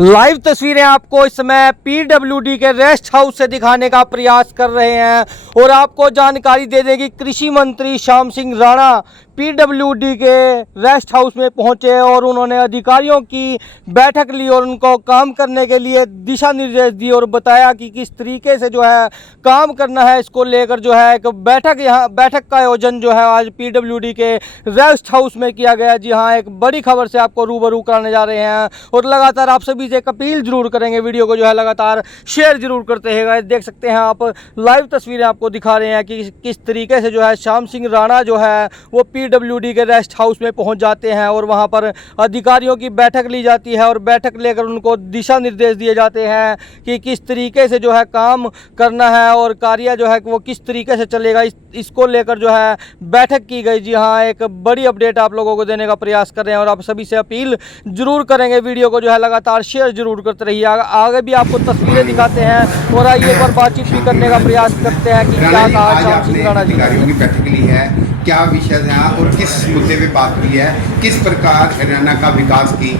Live तस्वीरें आपको इस समय पीडब्ल्यूडी के रेस्ट हाउस से दिखाने का प्रयास कर रहे हैं और आपको जानकारी दे दें कि कृषि मंत्री श्याम सिंह राणा पीडब्ल्यूडी के रेस्ट हाउस में पहुंचे और उन्होंने अधिकारियों की बैठक ली और उनको काम करने के लिए दिशा निर्देश दिए और बताया कि किस तरीके से जो है काम करना है। इसको लेकर जो है एक बैठक का आयोजन जो है आज पीडब्ल्यूडी के रेस्ट हाउस में किया गया। जी हाँ, एक बड़ी खबर से आपको रूबरू कराने जा रहे हैं और लगातार आप सभी से एक अपील जरूर करेंगे, वीडियो को जो है लगातार शेयर जरूर करते हैं। देख सकते हैं आप लाइव तस्वीरें आपको दिखा रहे हैं कि किस तरीके से जो है श्याम सिंह राणा जो है वो पीडब्ल्यूडी के रेस्ट हाउस में पहुंच जाते हैं और वहां पर अधिकारियों की बैठक ली जाती है और बैठक लेकर उनको दिशा निर्देश दिए जाते हैं कि किस तरीके से जो है काम करना है और कार्य जो है वो किस तरीके से चलेगा। इसको लेकर जो है बैठक की गई। जी हाँ, एक बड़ी अपडेट आप लोगों को देने का प्रयास कर रहे हैं और आप सभी से अपील जरूर करेंगे, वीडियो को जो है लगातार शेयर जरूर करते रहिए। आगे भी आपको तस्वीरें दिखाते हैं और आइए एक बार बातचीत भी करने का प्रयास करते हैं कि क्या कहा श्याम सिंह राणा जी अधिकारियों की बैठक ली है, क्या विषय है और किस मुद्दे पे बात हुई है, किस प्रकार हरियाणा का विकास की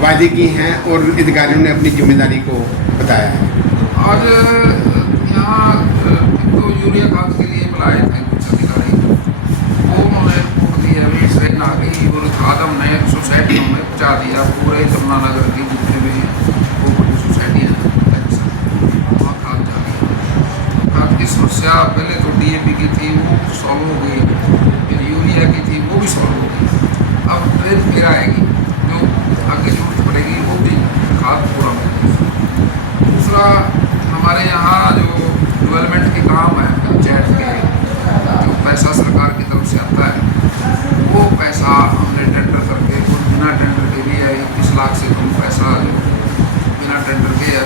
वायदे की हैं और अधिकारियों ने अपनी जिम्मेदारी को बताया है। आज यहाँ तो यूरिया खाद के लिए बुलाए थे कुछ अधिकारी, वो उन्होंने रिपोर्ट दी है, ट्रेन आ गई और खाद हमने सोसाइटियों में पहुँचा दिया। पूरे यमुनानगर की जितने भी वो बड़ी सोसाइटी है वहाँ खाद जा गई। खाद की समस्या पहले तो डीएपी की थी वो सॉल्व हो गई, फिर यूरिया की थी वो भी सॉल्व हो गई। अब ट्रेन फिर आएगी, जो आगे जरूरत पड़ेगी वो भी खाद पूरा मिलेगी। दूसरा, हमारे यहाँ जो डेवलपमेंट के काम है पंचायत के, जो पैसा सरकार की तरफ से आता है वो पैसा हमने टेंडर करके बिना टेंडर के लिए 21 लाख से कम पैसा जो बिना टेंडर के है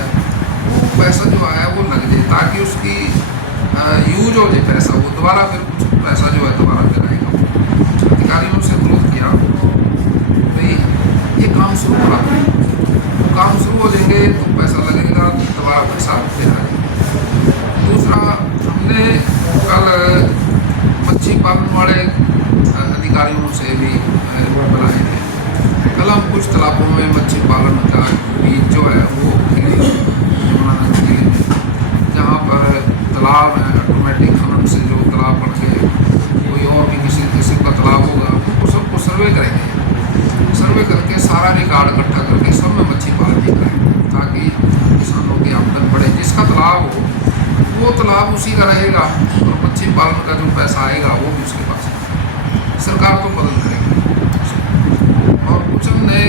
वो पैसा जो है वो लग जाए ताकि उसकी यूज हो जाए पैसा, वो दोबारा फिर कुछ पैसा जो है दोबारा फिर आएगा। अधिकारियों से अनुरोध किया भाई ये काम शुरू करा, तो काम शुरू हो जाएंगे तो पैसा लगेगा, दोबारा पैसा फिर आएगा। दूसरा, हमने कल मच्छी पालन वाले अधिकारियों से भी बुलाए थे। कल हम कुछ तालाबों में मच्छी पालन का बीज जो है वो यमुनानगर जिले में जहाँ पर तालाब है ऑटोमेटिक खनन से जो तालाब बन के कोई और भी किसी किस्म का तालाब होगा वो सबको सर्वे करेंगे। सर्वे करके सारा रिकॉर्ड इकट्ठा करके सब में मच्छी पालन भी करेंगे ताकि किसानों की आमदन बढ़े। जिसका तालाब हो वो तालाब उसी का रहेगा और मच्छी पालन का जो पैसा आएगा वो भी उसके पास है। सरकार तो मदद करेगी। और कुछ हमने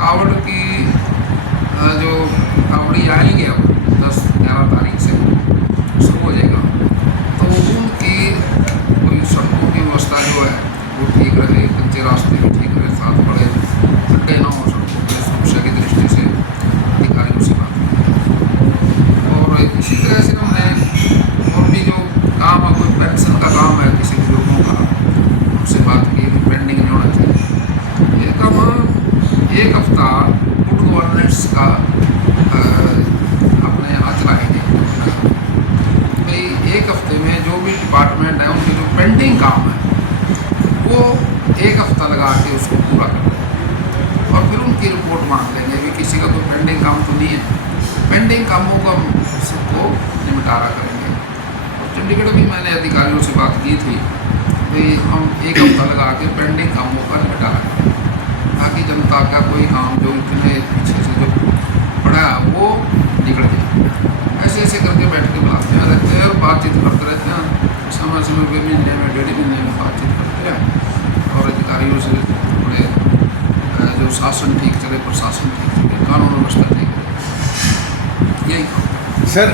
कावड़ की जो कावड़ी आएंगे अब 10-11 तारीख से शुरू हो जाएगा, तो उनकी कोई सड़कों की व्यवस्था जो है वो ठीक रहे, कच्चे रास्ते भी ठीक रहे, साथ बड़े खड्डे ना हो सड़कों के, सुरक्षा की दृष्टि से अधिकारियों से बात की। और इसी तरह से हमने और भी जो काम है, कोई पेंशन का काम है किसी बुजुर्गों का, उनसे बात की पेंडिंग नहीं होना चाहिए। ये काम एक हफ्ता गुड गवर्नेंस का अपने यहाँ चलाएंगे। भाई एक हफ्ते में जो भी डिपार्टमेंट है उनके जो पेंडिंग काम है वो एक हफ्ता लगा के उसको पूरा कर देंगे और फिर उनकी रिपोर्ट मांग लेंगे कि किसी का कोई पेंडिंग काम तो नहीं है। पेंडिंग कामों को हम सबको निपटारा करेंगे। और चंडीगढ़ भी मैंने अधिकारियों से बात की थी कि हम एक हफ्ता लगा के पेंडिंग कामों का निपटारा करें ताकि जनता का कोई काम जो इतने पीछे से जो पड़ा है वो निकल जाए। ऐसे ऐसे करके बैठ के बुलाते रहते हैं और बातचीत करते रहते हैं। समय समय पे महीने में 1.5 महीने में बातचीत करते हैं और अधिकारियों से थोड़े जो शासन ठीक चले, प्रशासन ठीक चले, कानून व्यवस्था ठीक चले, यही काम। सर,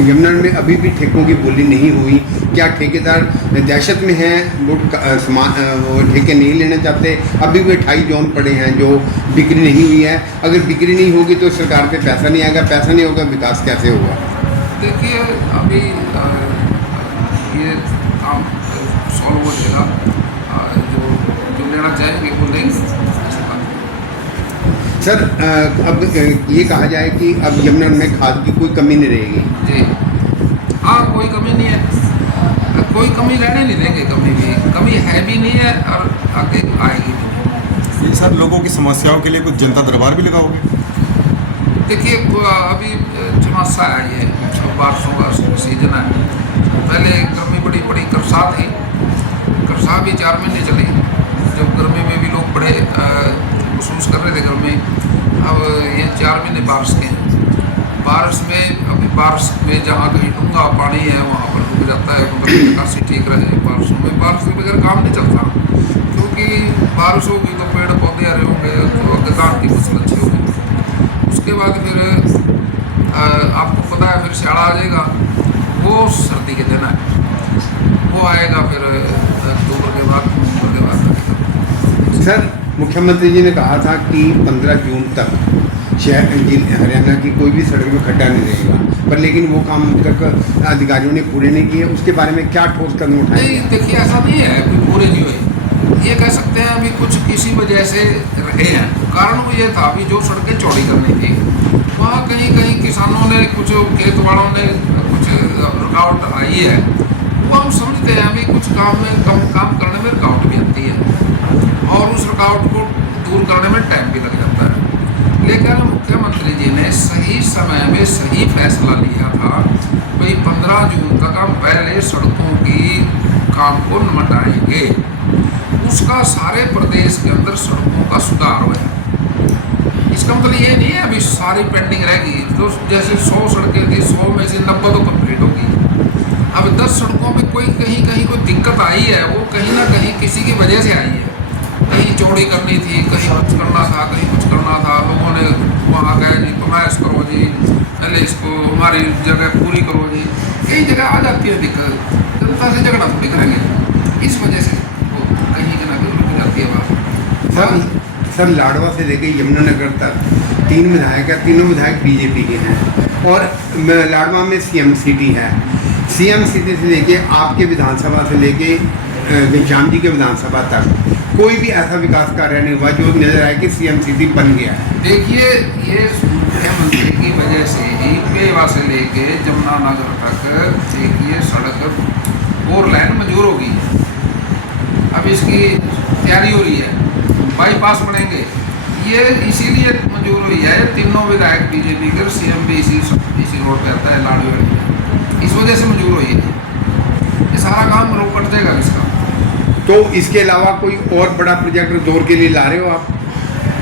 यमुना में अभी भी ठेकों की बोली नहीं हुई, क्या ठेकेदार दहशत में हैं, वो ठेके नहीं लेना चाहते? अभी भी 28 जोन पड़े हैं जो बिक्री नहीं हुई है। अगर बिक्री नहीं होगी तो सरकार पे पैसा नहीं आएगा, पैसा नहीं होगा विकास कैसे होगा? देखिए, अभी ये काम सॉल्व हो जाएगा, जो लेना चाहेंगे वो लेंगे। सर, अब ये कहा जाए कि अब यमुना में खाद की कोई कमी नहीं रहेगी। जी हाँ, कोई कमी नहीं है, कोई कमी रहने नहीं देंगे। कमी है भी नहीं है और आगे आएगी भी नहीं। सर, लोगों की समस्याओं के लिए कुछ जनता दरबार भी लगाओगे? देखिए अभी चौमासा है, ये बारिशों का सीजन है। पहले गर्मी बड़ी बड़ी करसा थी, करसा भी 4 महीने चली, जब गर्मी में भी लोग बड़े महसूस कर रहे थे गर्मी। अब ये 4 महीने बारिश के हैं। बारिश में अभी बारिश में जहाँ कहीं डूंगा पानी है वहाँ पर रुक जाता है, मतलब निकासी ठीक रहे। बारिशों में बारिश के बगैर काम नहीं चलता, क्योंकि बारिश होगी तो पेड़ पौधे हरे होंगे, तो किसान की फसल अच्छी होगी। उसके बाद फिर आपको पता है फिर सियाड़ा आ जाएगा, वो सर्दी के दिन है, वो आएगा फिर अक्टूबर के बाद, नवंबर के बाद। सर, मुख्यमंत्री जी ने कहा था कि 15 जून तक हरियाणा की कोई भी सड़क में खड्डा नहीं रहेगा, पर लेकिन वो काम तक अधिकारियों ने पूरे नहीं किए। उसके बारे में क्या ठोस कदम उठाए? नहीं, देखिए ऐसा नहीं है कि पूरे नहीं हुए। ये कह सकते हैं अभी कुछ किसी वजह से रहे हैं। कारण वो ये था अभी जो सड़कें चौड़ी करनी थी, वहाँ कहीं कहीं किसानों ने, कुछ खेत वालों ने कुछ रुकावट आई है। वो हम समझते हैं अभी कुछ काम में काम करने में रुकावट भी आती है, और उस रुकावट को दूर करने में टाइम भी लग जाता है। लेकिन मुख्यमंत्री जी ने सही समय में सही फैसला लिया था, भाई 15 जून तक हम पहले सड़कों की काम को निपटाएंगे। उसका सारे प्रदेश के अंदर सड़कों का सुधार हुआ। इसका मतलब ये नहीं है अभी सारी पेंडिंग रहेगी। तो जैसे 100 सड़कें थी, 100 में से 90 तो कंप्लीट होगी। अब 10 सड़कों में कोई कहीं कोई दिक्कत आई है, वो कहीं ना कहीं किसी की वजह से आई है। कहीं चौड़ी करनी थी, कहीं कुछ करना था, कहीं कुछ करना था, लोगों ने वहाँ गए जी तुम्हारा करो जी, पहले इसको हमारी जगह पूरी करो जी। कई जगह आ जाती है दिक्कत, जनता से झगड़ा थोड़ी करेंगे, इस वजह से वो कहीं ना कहीं रुक जाती है बात। सर, लाडवा से लेके यमुनानगर तक 3 विधायक है, तीनों विधायक बीजेपी के हैं, और लाडवा में सीएम सिटी है। सीएम सिटी से लेके आपके विधानसभा से लेके घनश्याम जी के विधानसभा तक कोई भी ऐसा विकास कार्य नहीं हुआ जो नजर आए कि सीएम सिटी बन गया है। देखिए ये मुख्यमंत्री की वजह से ही पेवा से लेके जमुनानगर तक देखिए सड़क और लाइन मंजूर होगी। अब इसकी तैयारी हो रही है, बाईपास बनेंगे, ये इसीलिए मंजूर हुई है। तीनों विधायक बीजेपी के, सीएम भी इसी रोड पे आता है, लाडवा, इस वजह से मंजूर हुई है। ये सारा काम रोक जाएगा इसका। तो इसके अलावा कोई और बड़ा प्रोजेक्ट दौर के लिए ला रहे हो आप?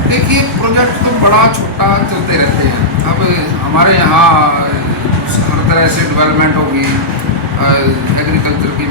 देखिए प्रोजेक्ट तो बड़ा छोटा चलते रहते हैं। अब हमारे यहाँ हर तरह से डेवलपमेंट होगी, एग्रीकल्चर की